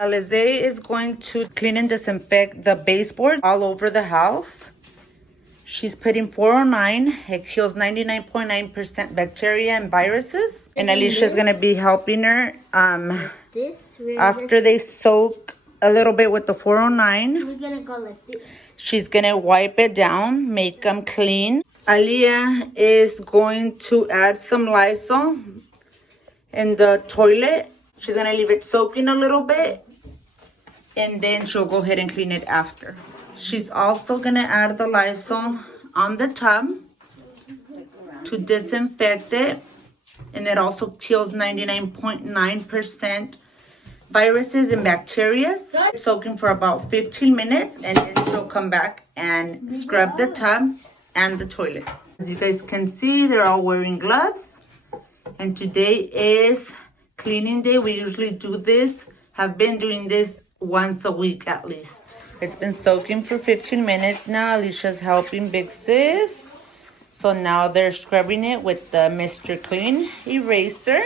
Alize is going to clean and disinfect the baseboard all over the house. She's putting 409. It kills 99.9% bacteria and viruses. And Alicia's going to be helping her after they soak a little bit with the 409. We're going to go like this. She's going to wipe it down, make them clean. Aliyah is going to add some Lysol in the toilet. She's going to leave it soaking a little bit. And then she'll go ahead and clean it after. She's also going to add the Lysol on the tub to disinfect it. And it also kills 99.9% viruses and bacteria. Soaking for about 15 minutes. And then she'll come back and scrub the tub and the toilet. As you guys can see, they're all wearing gloves. And today is cleaning day. We usually do this, have been doing this once a week at least. It's been soaking for 15 minutes now. Alicia's helping Big Sis. So now they're scrubbing it with the Mr. Clean eraser.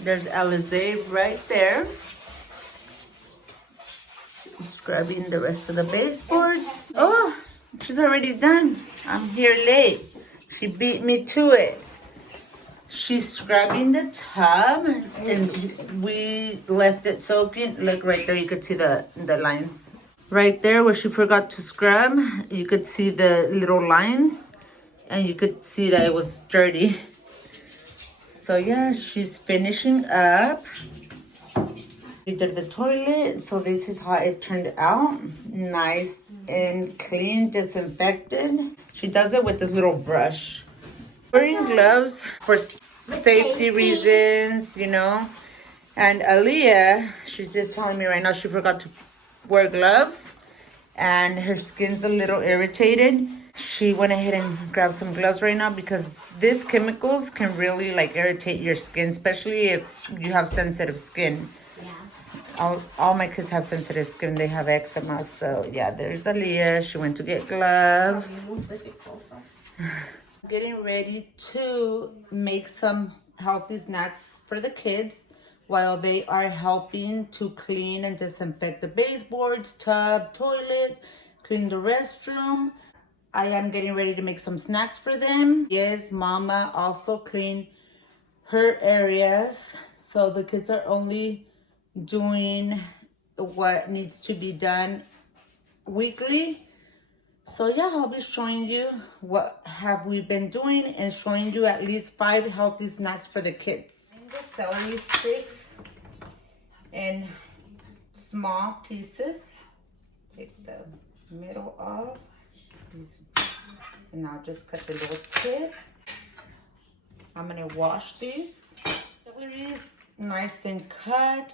There's Alize right there. Scrubbing the rest of the baseboards. Oh, she's already done. I'm here late. She beat me to it. She's scrubbing the tub, and we left it soaking. Look right there, you could see the lines. Right there where she forgot to scrub, you could see the little lines, and you could see that it was dirty. So yeah, she's finishing up. We did the toilet, so this is how it turned out. Nice and clean, disinfected. She does it with this little brush. Wearing gloves for safety reasons, you know. And Aliyah, she's just telling me right now she forgot to wear gloves. And her skin's a little irritated. She went ahead and grabbed some gloves right now because these chemicals can really like irritate your skin, especially if you have sensitive skin. All my kids have sensitive skin. They have eczema. So yeah, there's Aliyah. She went to get gloves. Getting ready to make some healthy snacks for the kids while they are helping to clean and disinfect the baseboards, tub, toilet, clean the restroom. I am getting ready to make some snacks for them. Yes, Mama also cleaned her areas. So the kids are only doing what needs to be done weekly. So yeah, I'll be showing you what have we been doing and showing you at least 5 healthy snacks for the kids. And the celery sticks in small pieces. Take the middle off. And I'll just cut the little tip. I'm gonna wash these. Celery's nice and cut.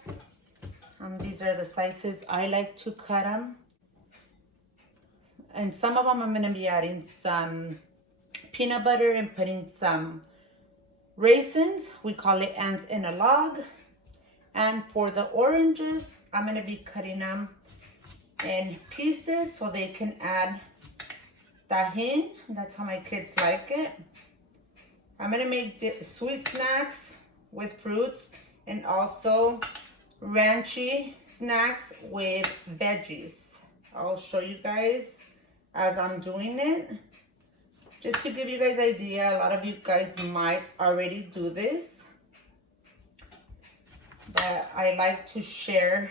These are the sizes I like to cut them. And some of them I'm going to be adding some peanut butter and putting some raisins. We call it ants in a log. And for the oranges, I'm going to be cutting them in pieces so they can add tahin. That's how my kids like it. I'm going to make sweet snacks with fruits and also ranchy snacks with veggies. I'll show you guys as I'm doing it. Just to give you guys an idea, a lot of you guys might already do this. But I like to share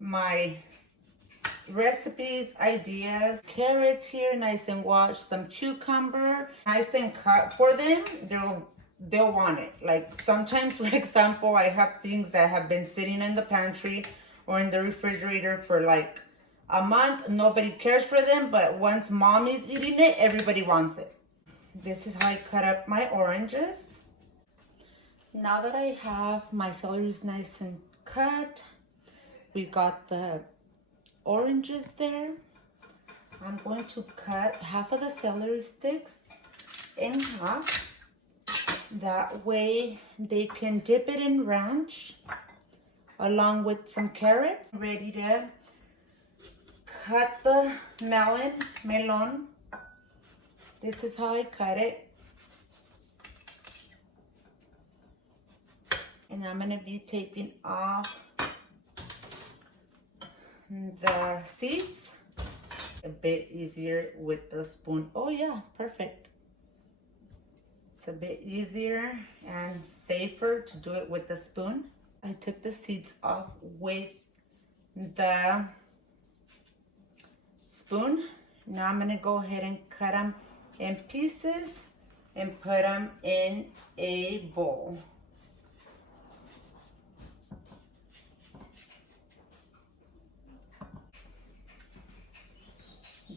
my recipes, ideas. Carrots here, nice and washed. Some cucumber, nice and cut for them. They'll want it. Like sometimes, for example, I have things that have been sitting in the pantry or in the refrigerator for like a month. Nobody cares for them, but once mommy's eating it, everybody wants it. This is how I cut up my oranges. Now that I have my celeries nice and cut, we got the oranges there. I'm going to cut half of the celery sticks in half. That way they can dip it in ranch along with some carrots. Ready to cut the melon. This is how I cut it. And I'm going to be taking off the seeds. A bit easier with the spoon. Oh yeah, perfect. It's a bit easier and safer to do it with the spoon. I took the seeds off with the spoon. Now I'm gonna go ahead and cut them in pieces and put them in a bowl.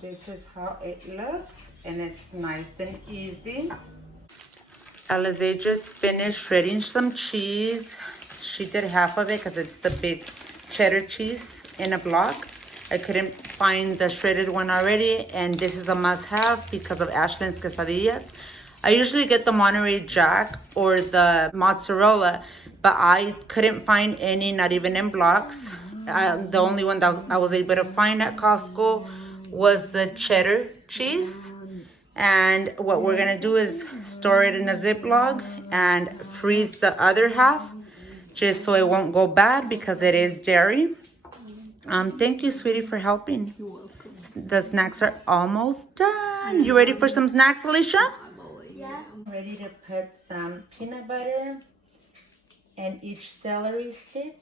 This is how it looks, and it's nice and easy. Alizé just finished shredding some cheese. She did half of it because it's the big cheddar cheese in a block. I couldn't find the shredded one already, and this is a must-have because of Ashlyn's quesadillas. I usually get the Monterey Jack or the mozzarella, but I couldn't find any, not even in blocks. The only one that I was able to find at Costco was the cheddar cheese. And what we're gonna do is store it in a Ziploc and freeze the other half just so it won't go bad because it is dairy. Thank you, sweetie, for helping. You're welcome. The snacks are almost done. You ready for some snacks, Alicia? Yeah. I'm ready to put some peanut butter in each celery stick.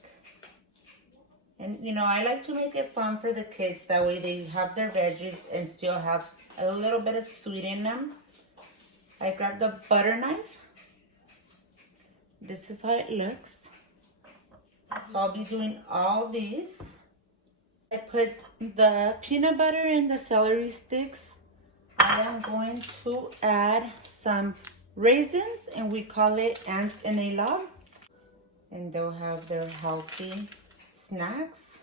And you know, I like to make it fun for the kids. That way they have their veggies and still have a little bit of sweet in them. I grabbed the butter knife. This is how it looks. So I'll be doing all these. I put the peanut butter in the celery sticks. I am going to add some raisins, and we call it ants in a log. And they'll have their healthy snacks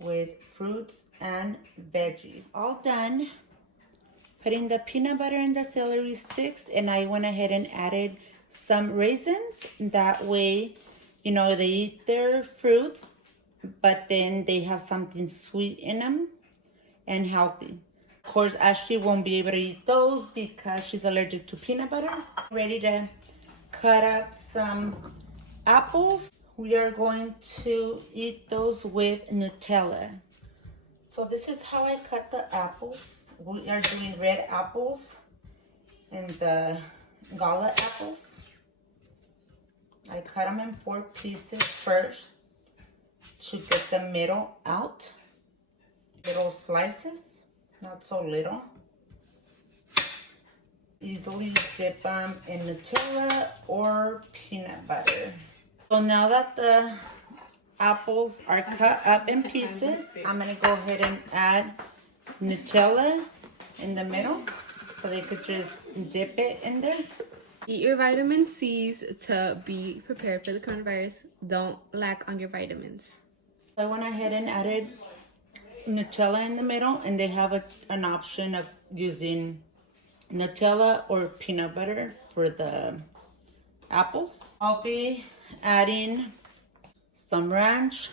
with fruits and veggies. All done. Putting the peanut butter in the celery sticks, and I went ahead and added some raisins. That way, you know, they eat their fruits, but then they have something sweet in them and healthy. Of course, Ashley won't be able to eat those because she's allergic to peanut butter. Ready to cut up some apples. We are going to eat those with Nutella. So this is how I cut the apples. We are doing red apples and the gala apples. I cut them in 4 pieces first to get the middle out. Little slices, not so little. Easily dip them in Nutella or peanut butter. So now that the apples are cut up in pieces, I'm gonna go ahead and add Nutella in the middle so they could just dip it in there. Eat your vitamin C's to be prepared for the coronavirus. Don't lack on your vitamins. I went ahead and added Nutella in the middle, and they have an option of using Nutella or peanut butter for the apples. I'll be adding some ranch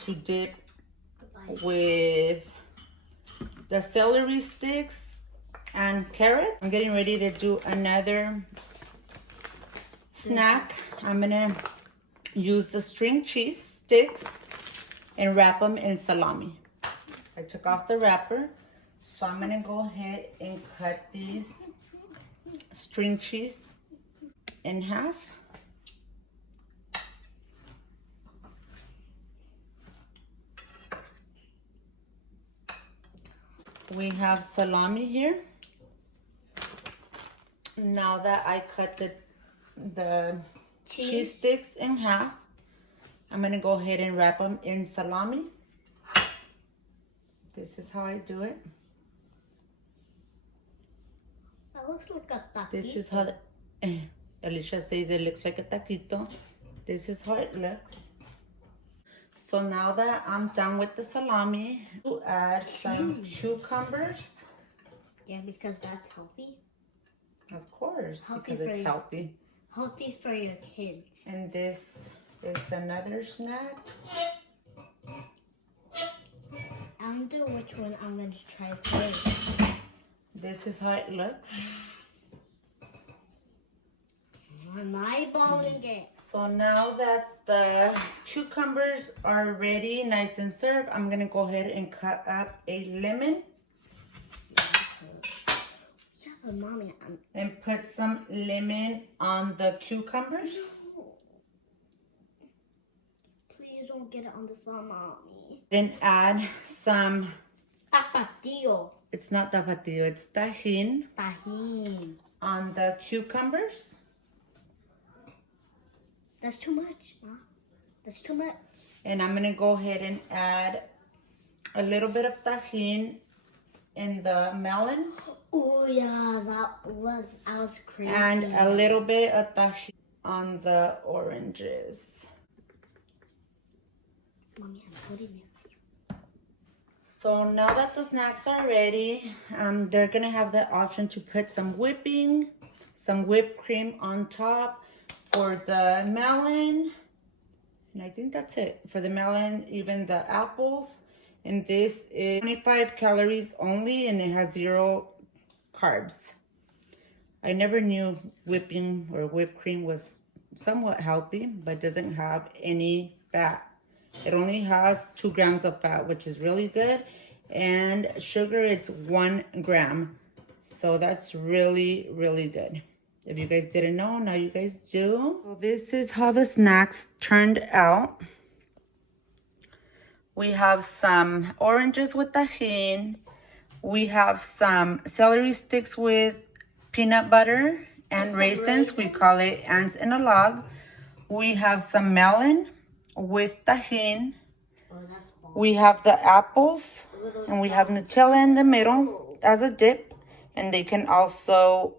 to dip with the celery sticks and carrot. I'm getting ready to do another snack. I'm gonna use the string cheese sticks and wrap them in salami. I took off the wrapper, so I'm gonna go ahead and cut these string cheese in half. We have salami here. Now that I cut the cheese sticks in half, I'm gonna go ahead and wrap them in salami. This is how I do it. That looks like a taquito. This is how Alicia says it looks like a taquito. This is how it looks. So now that I'm done with the salami, to add some cucumbers. Yeah, because that's healthy. Of course, Healthy because for it's you. healthy. Healthy for your kids. And this is another snack. I wonder which one I'm going to try first. This is how it looks. I'm eyeballing it. So now that the cucumbers are ready, nice and served, I'm gonna go ahead and cut up a lemon. Yeah, but mommy, And put some lemon on the cucumbers. please don't get it on the slime, mommy. Then add some, Tapatio. it's not tapatio, it's tajin Tahin. on the cucumbers. That's too much, Mom. That's too much. And I'm gonna go ahead and add a little bit of tajin in the melon. Oh yeah, I was crazy. And a little bit of tajin on the oranges. Mommy, I'm putting it. So now that the snacks are ready, they're gonna have the option to put some whipping, some whipped cream on top for the melon. And I think that's it for the melon, even the apples. And this is 25 calories only, and it has 0 carbs. I never knew whipping or whipped cream was somewhat healthy, but doesn't have any fat. It only has 2 grams of fat, which is really good. And sugar, it's 1 gram. So that's really, really good. If you guys didn't know, now you guys do. So this is how the snacks turned out. We have some oranges with tajin. We have some celery sticks with peanut butter and raisins. We call it ants in a log. We have some melon with tajin. We have the apples, and we have Nutella in the middle as a dip. And they can also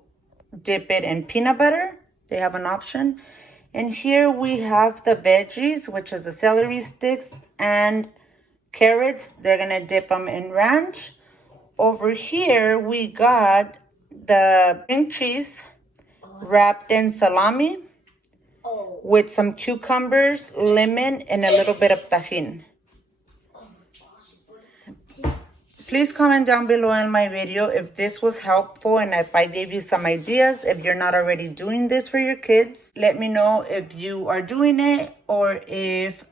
dip it in peanut butter. They have an option. And here we have the veggies, which is the celery sticks and carrots. They're gonna dip them in ranch. Over here we got the string cheese wrapped in salami with some cucumbers, lemon, and a little bit of tajin. Please comment down below in my video if this was helpful and if I gave you some ideas. If you're not already doing this for your kids, let me know if you are doing it or if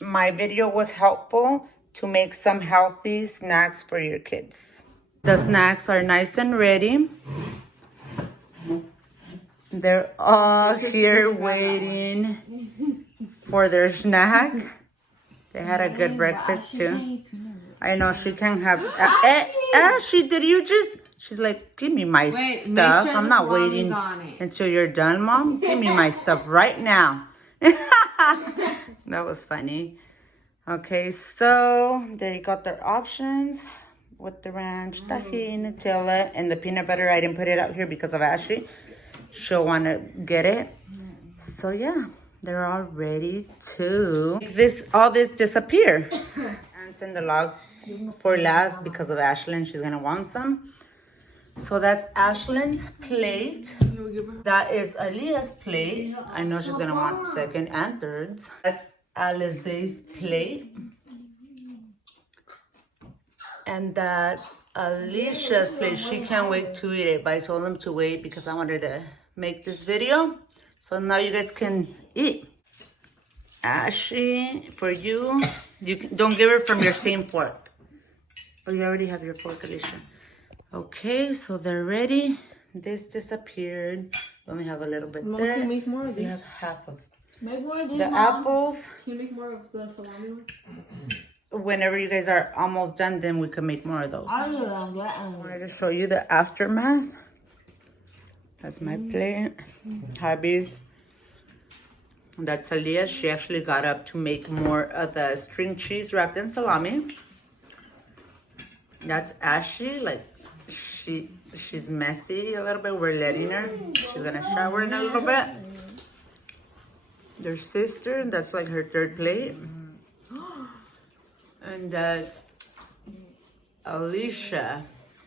my video was helpful to make some healthy snacks for your kids. The snacks are nice and ready. They're all here waiting for their snack. They had a good breakfast too. I know she can have. Ashley, did you just? She's like, give me my stuff. Sure I'm not waiting until you're done, Mom. Give me my stuff right now. That was funny. Okay, so there you got their options with the ranch, tajin, Nutella, and the peanut butter. I didn't put it out here because of Ashley. She'll want to get it. So yeah, they're all ready to all this disappear. Ants in the log for last because of Ashlyn. She's gonna want some. So that's Ashlyn's plate. That is Aaliyah's plate. I know she's gonna want second and thirds. That's Alize's plate. And that's Alicia's plate. She can't wait to eat it, but I told them to wait because I wanted to make this video. So now you guys can eat. Ashley, for you, don't give her from your same fork. Oh, you already have your fork, Alicia. Okay, so they're ready. This disappeared. We only have a little bit Mom, there. can you make more of We these? have half of Make more of these, the Mom. apples. Can you make more of the salami ones? Whenever you guys are almost done, then we can make more of those. I wanted to show you the aftermath. That's my plate. Hubby's. That's Aaliyah. She actually got up to make more of the string cheese wrapped in salami. That's Ashley. Like, she's messy a little bit. We're letting her. She's gonna shower in a little bit. Their sister. That's like her third plate. And that's Alicia.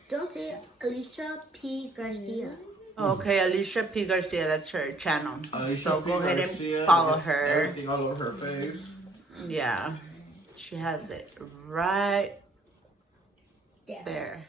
Don't say Alicia P. Garcia. Okay, Alicia P. Garcia, that's her channel. So go ahead Garcia, and follow and her. Everything all over her face. Yeah, she has it right Yeah. there.